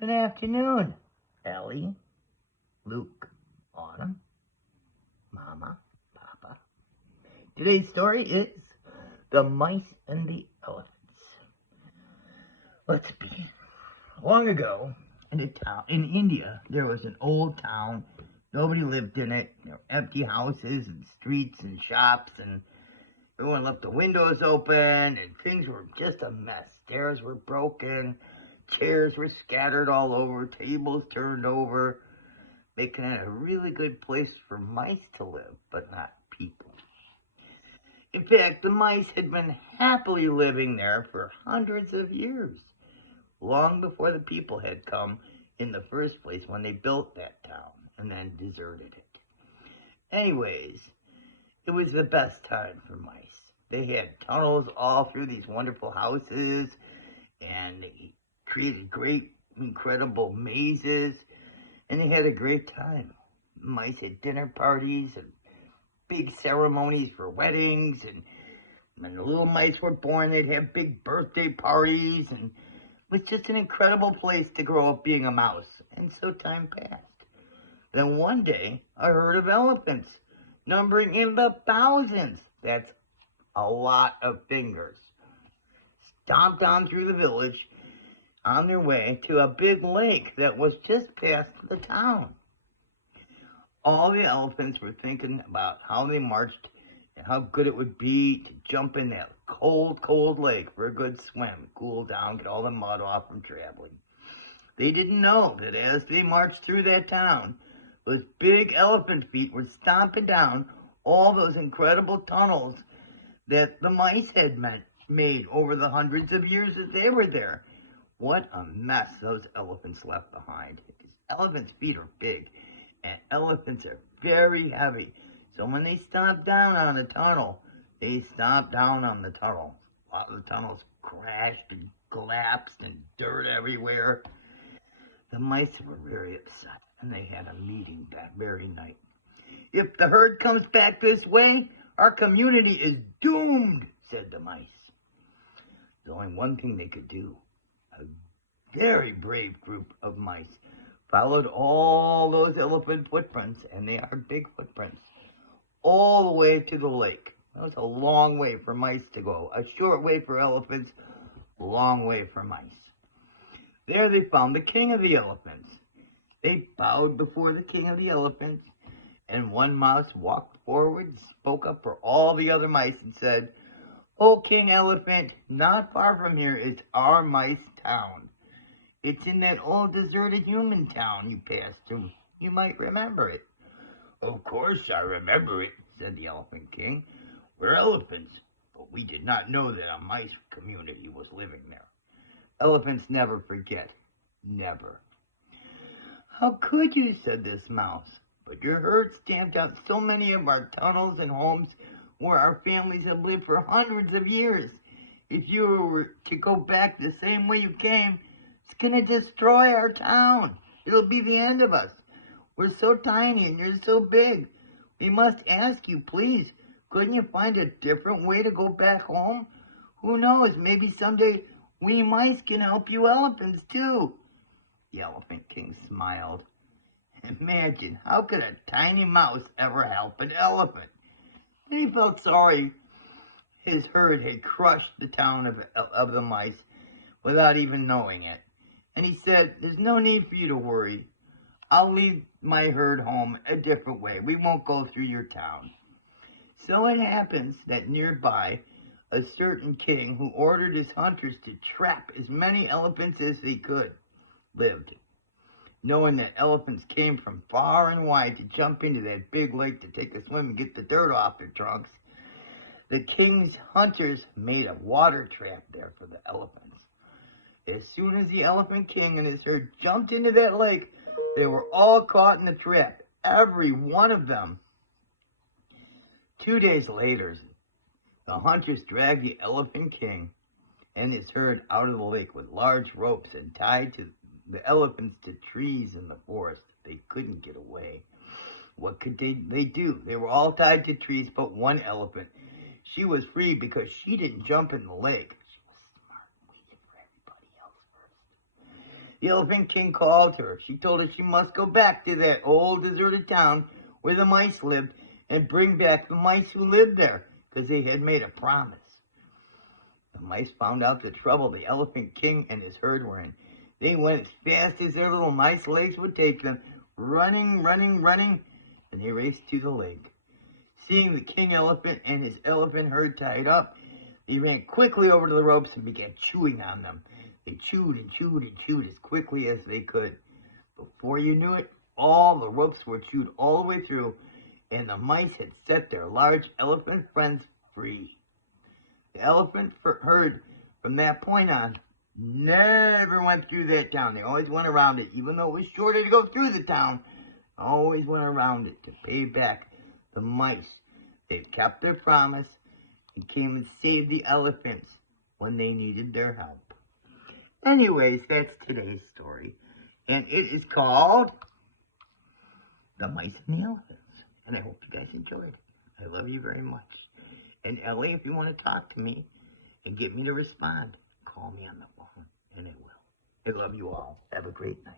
Good afternoon, Ellie, Luke, Autumn, Mama, Papa. Today's story is The Mice and the Elephants. Let's begin. Long ago, in India, there was an old town. Nobody lived in it. There were empty houses and streets and shops, and everyone left the windows open, and things were just a mess. Stairs were broken, chairs were scattered all over, tables turned over, making it a really good place for mice to live, but not people. In fact, the mice had been happily living there for hundreds of years, long before the people had come in the first place when they built that town and then deserted it. Anyways, it was the best time for mice. They had tunnels all through these wonderful houses, and they created great, incredible mazes, and they had a great time. Mice had dinner parties and big ceremonies for weddings, and when the little mice were born, they'd have big birthday parties, and it was just an incredible place to grow up being a mouse. And so time passed. Then one day, a herd of elephants, numbering in the thousands, that's a lot of fingers, stomped on through the village on their way to a big lake that was just past the town. All the elephants were thinking about how they marched and how good it would be to jump in that cold, cold lake for a good swim, cool down, get all the mud off from traveling. They didn't know that as they marched through that town, those big elephant feet were stomping down all those incredible tunnels that the mice had made over the hundreds of years that they were there. What a mess those elephants left behind. Because elephants' feet are big, and elephants are very heavy. So when they stomp down on a tunnel, they stomp down on the tunnel. A lot of the tunnels crashed and collapsed and dirt everywhere. The mice were very upset, and they had a meeting that very night. If the herd comes back this way, our community is doomed, said the mice. There's only one thing they could do. A very brave group of mice followed all those elephant footprints, and they are big footprints, all the way to the lake. That was a long way for mice to go. A short way for elephants, a long way for mice. There they found the king of the elephants. They bowed before the king of the elephants, and one mouse walked forward, spoke up for all the other mice, and said, "O King Elephant, not far from here is our mice town. It's in that old deserted human town you passed through. You might remember it." "Of course I remember it," said the Elephant King. "We're elephants, but we did not know that a mice community was living there." Elephants never forget. Never. "How could you?" said this mouse. "But your herd stamped out so many of our tunnels and homes where our families have lived for hundreds of years. If you were to go back the same way you came, it's going to destroy our town. It'll be the end of us. We're so tiny and you're so big. We must ask you, please, couldn't you find a different way to go back home? Who knows, maybe someday we mice can help you elephants too." The Elephant King smiled. Imagine, how could a tiny mouse ever help an elephant? He felt sorry his herd had crushed the town of the mice without even knowing it. And he said, "There's no need for you to worry. I'll lead my herd home a different way. We won't go through your town." So it happens that nearby, a certain king who ordered his hunters to trap as many elephants as they could lived. Knowing that elephants came from far and wide to jump into that big lake to take a swim and get the dirt off their trunks, the king's hunters made a water trap there for the elephants. As soon as the Elephant King and his herd jumped into that lake, they were all caught in the trap, every one of them. 2 days later, the hunters dragged the Elephant King and his herd out of the lake with large ropes and tied the elephants to trees in the forest. They couldn't get away. What could they do? They were all tied to trees but one elephant. She was free because she didn't jump in the lake. She was smart, waited for everybody else first. The Elephant King called her. She told her she must go back to that old deserted town where the mice lived and bring back the mice who lived there, because they had made a promise. The mice found out the trouble the Elephant King and his herd were in. They went as fast as their little mice legs would take them, running, and they raced to the lake. Seeing the king elephant and his elephant herd tied up, they ran quickly over to the ropes and began chewing on them. They chewed and chewed and chewed as quickly as they could. Before you knew it, all the ropes were chewed all the way through, and the mice had set their large elephant friends free. The elephant herd, from that point on, never went through that town. They always went around it, even though it was shorter to go through the town. Always went around it to pay back the mice. They kept their promise and came and saved the elephants when they needed their help. Anyways, that's today's story. And it is called The Mice and the Elephants. And I hope you guys enjoyed it. I love you very much. And Ellie, if you want to talk to me and get me to respond, call me on the phone, and I will. I love you all. Have a great night.